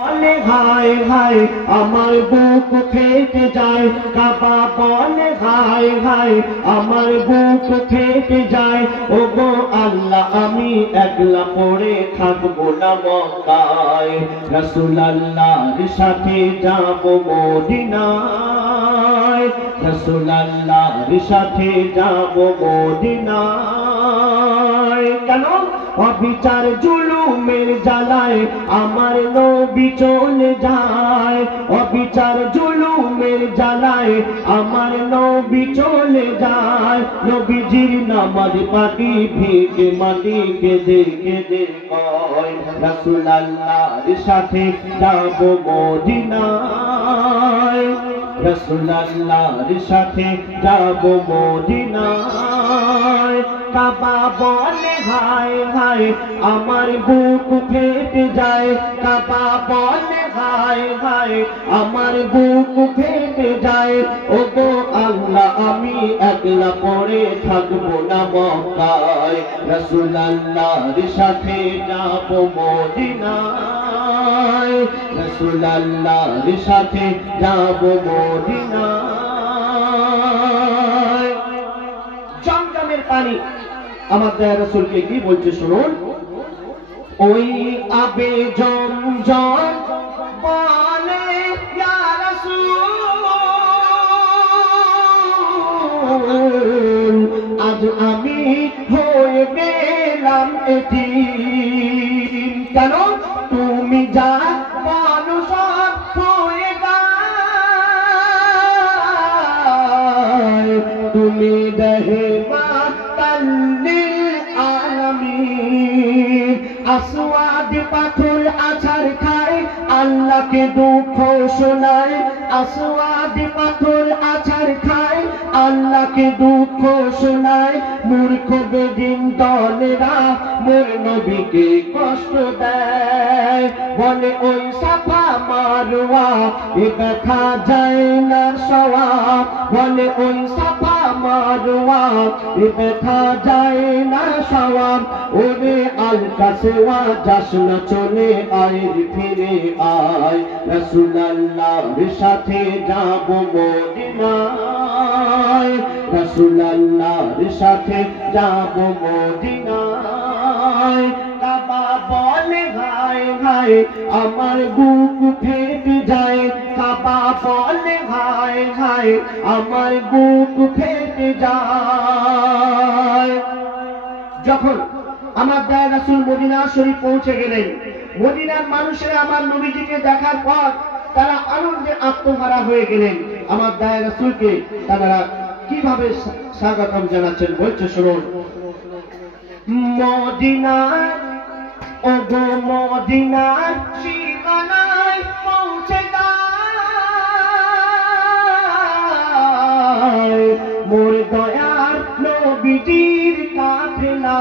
বলে হায় হায় আমার বুক ফেটে যায়, কাবা বলে হায় হায় আমার বুক ফেটে যায়। ওগো আল্লাহ আমি একলা পড়ে থাকবো না মক্কায়, রাসূলুল্লাহর সাথে যাব মদিনায়, রাসূলুল্লাহর সাথে যাব মদিনায়। কেন? অবিচার জুলুমের জ্বালায় আমার নবী চলে যায়, অবিচার জুলুমের জ্বালায় আমার নবী চলে যায়। নবীজির নামাজ পাটি ভিজে মাটি কেঁদে কেঁদে কয়, রাসূলুল্লাহর সাথে যাব মদিনায়, রাসূলুল্লাহর সাথে যাব মদিনায়। কাবা বলে হায় হায় আমার বুক ফেটে যায়, কাবা বলে হায় হায় আমার বুক ফেটে যায়। ওগো আল্লাহ আমি একলা পড়ে থাকবো না মক্কায়, রাসূলুল্লাহর সাথে যাব মদিনায়, রাসূলুল্লাহর সাথে যাব মদিনায়। জমজমের পানি আমার দয়া রাসূলকে কি বলছে শুনুন। ওই আবে জমজম বলে ইয়া রাসূল আজ আমি হয়ে গেলাম এতিম। কেন? তুমি যা বলো সব হয়ে যায়, তুমি দেহে আসওয়াদ পাথর আছাড় খায় আল্লাহকে দুঃখ শোনায়, আসওয়াদ পাথর আছাড় খায় আল্লাহকে দুঃখ শোনায়। মূর্খ বেদিন দলেরা মোর নবীকে কষ্ট দেয়, বলে ওই সাফা মারওয়া এ দেখা যায় না সওয়াব, বলে ওই সাফা মারওয়া এ দেখা যায় না সওয়াব। ওরে আল কাসওয়া যাস না চলে আয় ফিরে আয়, রাসূলুল্লাহর সাথে যাব মদিনায়, রাসূলুল্লাহর সাথে যাব মদিনায়। কাবা বলে হায় হায় আমার বুক ফেটে যায়, কাবা বলে হায় হায় আমার বুক ফেটে যায়। যখন আমার দয়া রাসূল মদিনা শরীফ পৌঁছে গেলেন, মদিনার মানুষেরা আমার নবীজিকে দেখার পর তারা আনন্দে আত্মহারা হয়ে গেলেন। আমার দয়া রাসূলকে তারা কিভাবে স্বাগতম জানাচ্ছেন বলছে শুনুন। মদিনায় ওগো মদিনায় ঠিকানায় পৌঁছে যায় মোর দয়ার নবীজির কাফেলা।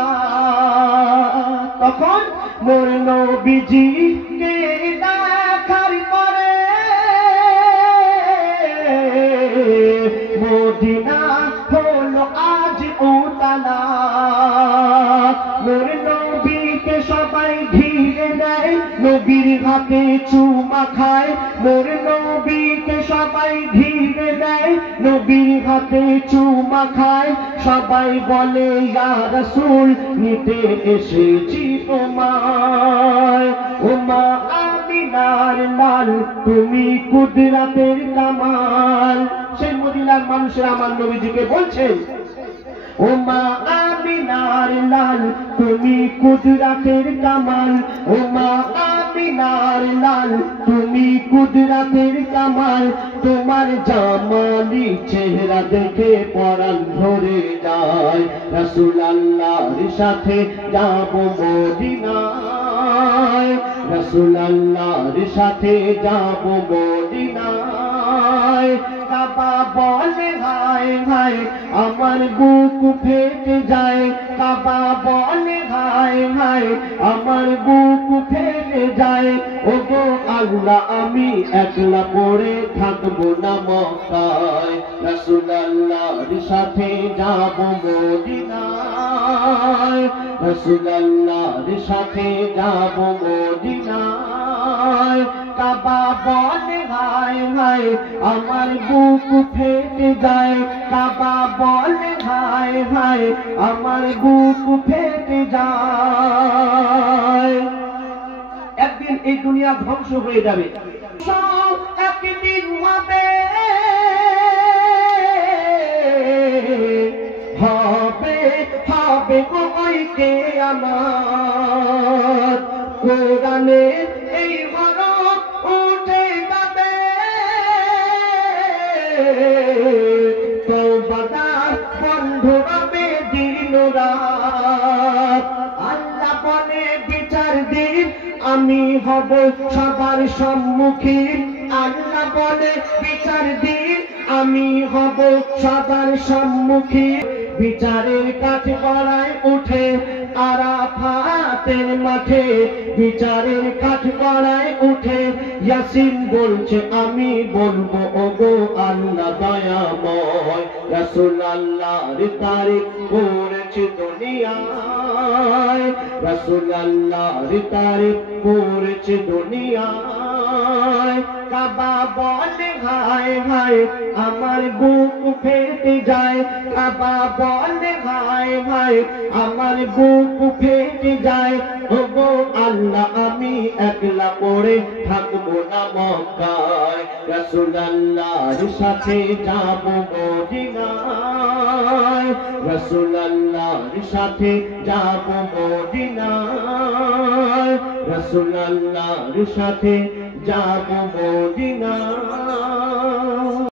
তখন মোর নবীজিকে দেখার পরে মদিনা হলো আজ উতালা। মোর নবীকে সবাই ঘিরে নেয়, নবীর হাতে চুমা খায়, মোর নবীকে সবাই ঘিরে নেয়, নবীর হাতে চুমা খায়। সবাই বলে ইয়া রাসূল নিতে এসেছি তোমায়, ওমা আমিনার লাল তুমি কুদরতের কামাল। সেই মদিনার মানুষেরা আমার নবীজিকে বলছেন, ওমা আমিনার লাল তুমি কুদরতের কামাল, ওমা আমিনার লাল তুমি কুদরতের কামাল। তোমার জামালি চেহারা দেখে পরাণ ভরে যায়, রাসূলুল্লাহর সাথে যাব মদিনায়, রাসূলুল্লাহর সাথে যাব মদিনায়। কাবা বলে হায় হায় আমার বুক ফেটে যায়, কাবা বলে হায় হায় আমার বুক ফেটে যায়। ওগো আল্লাহ আমি একলা পড়ে থাকবো না মক্কায়, রাসূলুল্লাহর সাথে যাব মদিনায়, রাসূলুল্লাহর সাথে যাব মদিনায়। হায় আমার বুক ফেটে যায় কাবা বলে হায় হায় আমার বুক ফেটে যায় একদিন এই দুনিয়া ধ্বংস হয়ে যাবে একদিন হবে হবে হবে ওই কিয়ামত কোরআনে এই হরফ উঠে যাবে তওবাদার বন্ধ হবে দিন রাত আল্লাহ বলে বিচার দিন আমি হব সবার সম্মুখীন আল্লাহ বলে বিচার দিন আমি হব সবার সম্মুখীন বিচারের কাছে গড়ায় উঠে আরাফাতের মাঠে বিচারের কাছে গড়ায় উঠে ইয়াসিন বলছে আমি বলবো ওগো আল্লাহ দয়াময় রাসূল আল্লাহর তারিফ করেছে দুনিয়ায় রাসূল আল্লাহর তারিফ করেছে দুনিয়ায় কাবা বলে হায় হায় আমার বুক ফেটে যায় কাবা বলে হায় হায় আমার বুক ফেটে যায় ওগো আল্লাহ আমি একলা পড়ে থাকবো না মক্কায় রাসূল আল্লাহর সাথে যাব মদিনায় রাসূল আল্লাহর সাথে যাব মদিনায় রাসূল আল্লাহর সাথে যাব মদিনায়